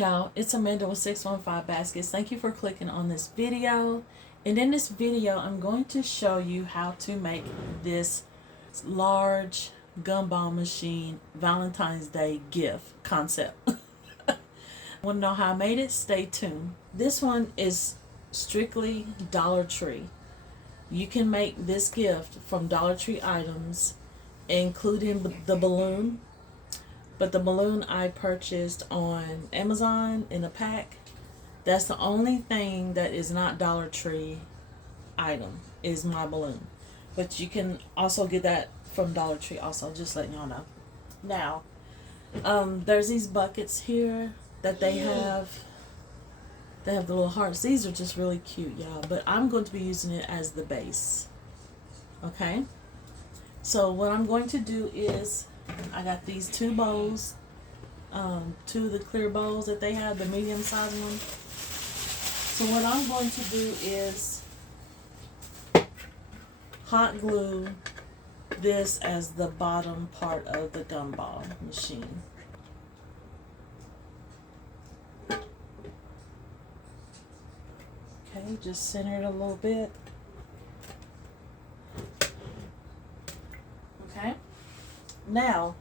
y'all, it's Amanda with 615 Baskets. Thank you for clicking on this video. And in this video, I'm going to show you how to make this large Gumball machine Valentine's Day gift concept. Want to know how I made it? Stay tuned. This one is strictly Dollar Tree. You can make this gift from Dollar Tree items, including the balloon. But the balloon I purchased on Amazon in a pack. That's the only thing that is not Dollar Tree item is my balloon. But you can also get that from Dollar Tree also, just letting y'all know. Now, there's these buckets here that they have. They have the little hearts. These are just really cute, y'all. But I'm going to be using it as the base. Okay? So what I'm going to do is, I got these two bowls, two of the clear bowls that they have, the medium sized one. So what I'm going to do is hot glue this as the bottom part of the gumball machine. Okay, just center it a little bit. Okay. Now,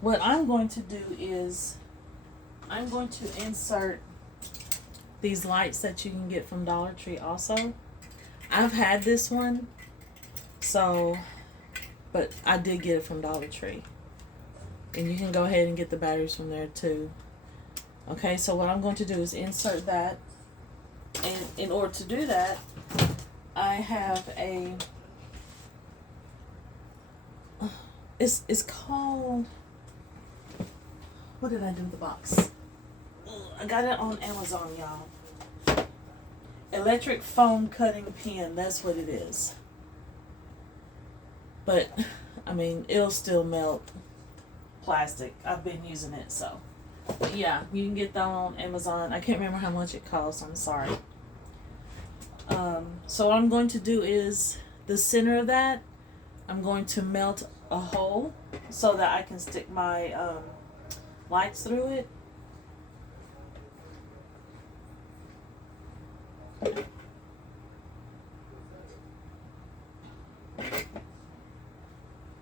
what I'm going to do is I'm going to insert these lights that you can get from Dollar Tree also. I've had this one, but I did get it from Dollar Tree. And you can go ahead and get the batteries from there too. Okay, so what I'm going to do is insert that. And in order to do that, I have a... It's called, what did I do with the box? I got it on Amazon, y'all. Electric foam cutting pen, that's what it is. But, I mean, it'll still melt plastic. I've been using it, so. But yeah, you can get that on Amazon. I can't remember how much it costs, I'm sorry. So what I'm going to do is, the center of that, I'm going to melt a hole so that I can stick my lights through it.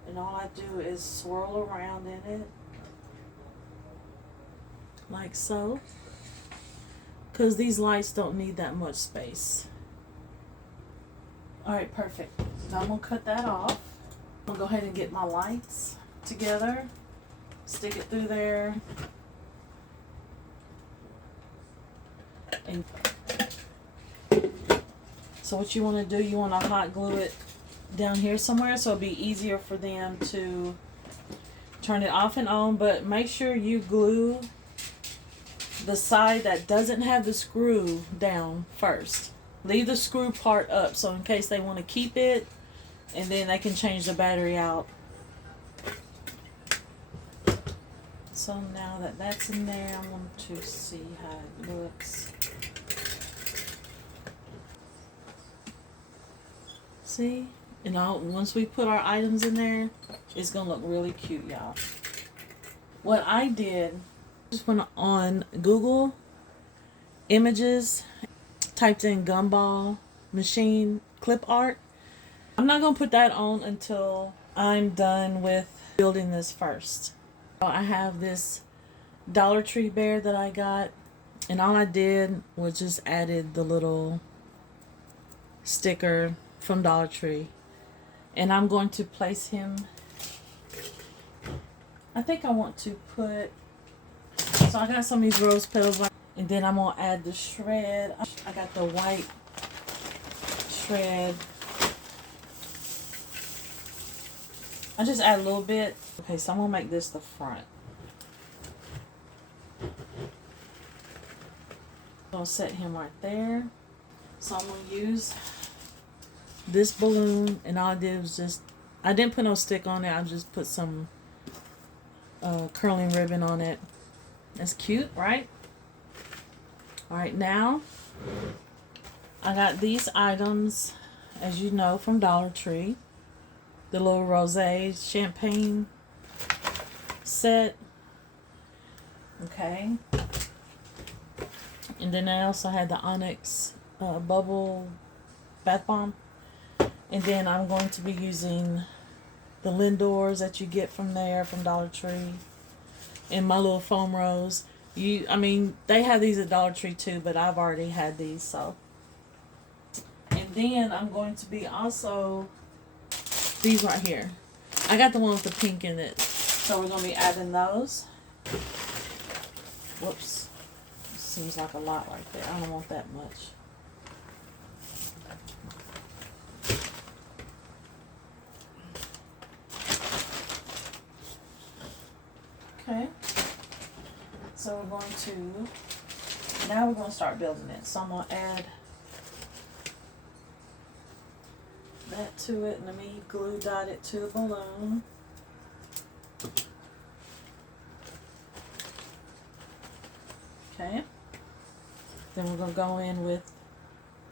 And all I do is swirl around in it like so, because these lights don't need that much space. Alright, perfect. So I'm going to cut that off. I'm going to go ahead and get my lights together, stick it through there, and so what you want to do, you want to hot glue it down here somewhere so it'll be easier for them to turn it off and on, but make sure you glue the side that doesn't have the screw down first. Leave the screw part up so in case they want to keep it, and then they can change the battery out. So now that that's in there, I want to see how it looks. See? And once we put our items in there, it's going to look really cute, y'all. What I did, just went on Google Images, typed in Gumball machine clip art. I'm not going to put that on until I'm done with building this first. I have this Dollar Tree bear that I got, and all I did was just added the little sticker from Dollar Tree. And I'm going to place him, I think I want to put, so I got some of these rose petals, and then I'm going to add the shred. I got the white shred. I just add a little bit. Okay, so I'm going to make this the front. I'm going to set him right there. So I'm going to use this balloon, and all I did was just, I didn't put no stick on it. I just put some curling ribbon on it. That's cute, right? Alright, now I got these items, as you know, from Dollar Tree. The little rosé champagne set. Okay. And then I also had the Onyx bubble bath bomb. And then I'm going to be using the Lindors that you get from there from Dollar Tree. And my little foam rose. They have these at Dollar Tree too, but I've already had these, so. And then I'm going to be also these right here. I got the one with the pink in it, so we're going to be adding those. Whoops. Seems like a lot right there. I don't want that much. Okay. So now we're going to start building it. So I'm going to add that to it, and let me glue dot it to the balloon. Okay. Then we're going to go in with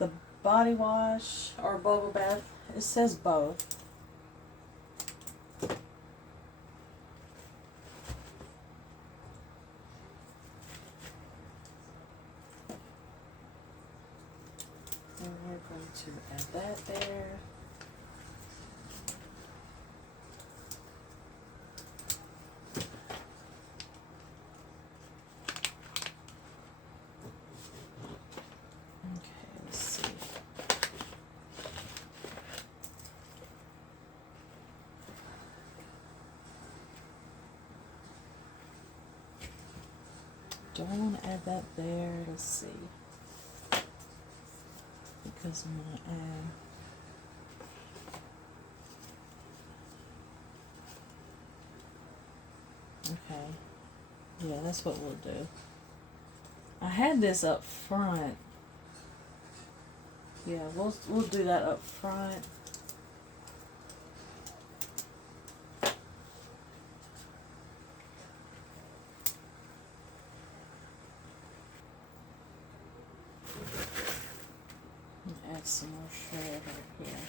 the body wash or bubble bath. It says both. And we're going to add that there. Do I want to add that there? Let's see. Because I'm going to add. Okay. Yeah, that's what we'll do. I had this up front. Yeah, we'll do that up front. Add some more shred right here.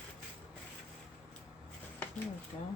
There we go.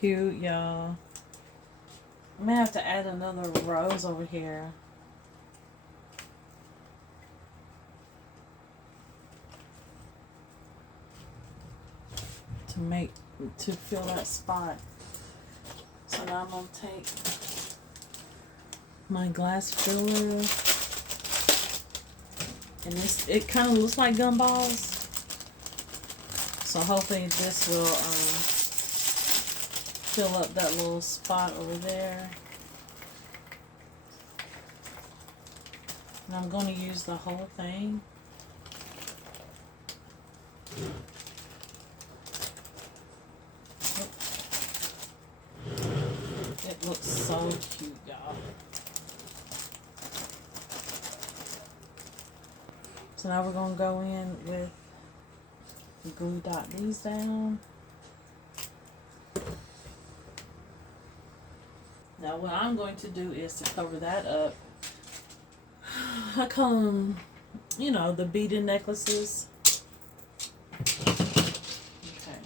Cute, y'all. I may have to add another rose over here. To fill that spot. So now I'm gonna take my glass filler, and it kind of looks like gumballs. So hopefully this will fill up that little spot over there. And I'm going to use the whole thing. It looks so cute, y'all. So now we're going to go in with glue dot these down. Now what I'm going to do is to cover that up. I call them, the beaded necklaces. Okay.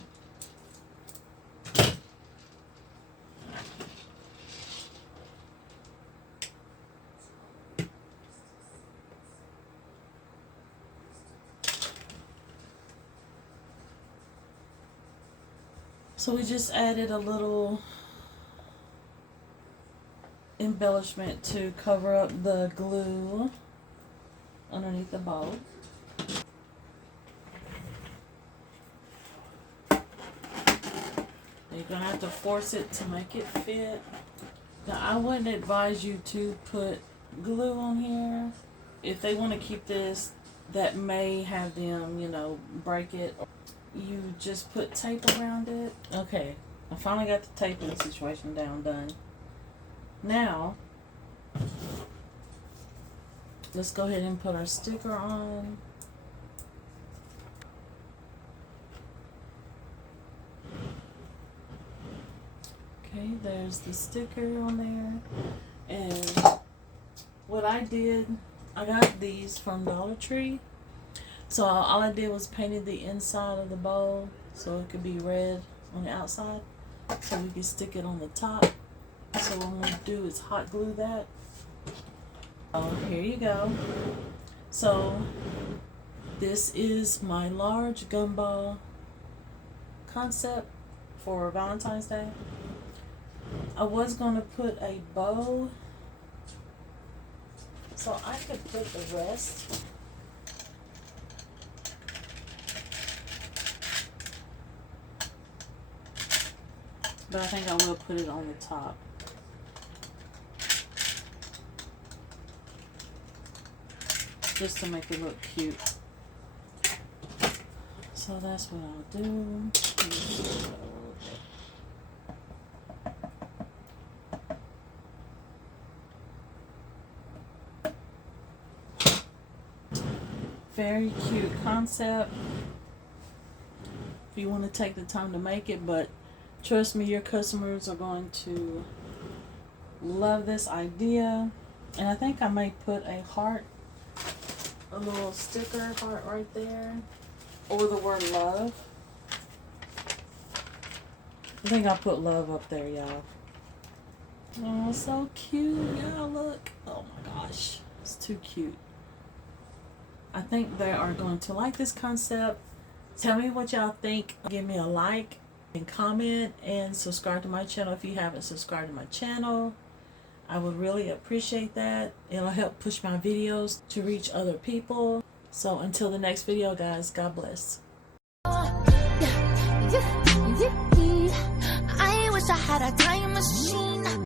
So we just added a little embellishment to cover up the glue underneath the bow. You're gonna have to force it to make it fit. Now, I wouldn't advise you to put glue on here. If they want to keep this, that may have them, you know, break it. You just put tape around it. Okay, I finally got the taping situation done. Now, let's go ahead and put our sticker on. Okay, there's the sticker on there. And what I did, I got these from Dollar Tree. So all I did was painted the inside of the bowl so it could be red on the outside, so we can stick it on the top. So what I'm going to do is hot glue that. Oh, here you go. So this is my large gumball concept for Valentine's Day. I was going to put a bow, so I could put the rest. But I think I will put it on the top. Just to make it look cute. So that's what I'll do. Very cute concept if you want to take the time to make it, but trust me, your customers are going to love this idea. And I think I may put a heart, a little sticker heart right there, or the word love. I think I'll put love up there, y'all. Oh, so cute, y'all, look. Oh my gosh, it's too cute. I think they are going to like this concept. Tell me what y'all think. Give me a like and comment and subscribe to my channel if you haven't subscribed to my channel. I would really appreciate that. It'll help push my videos to reach other people. So until the next video, guys, God bless. I wish I had a time machine.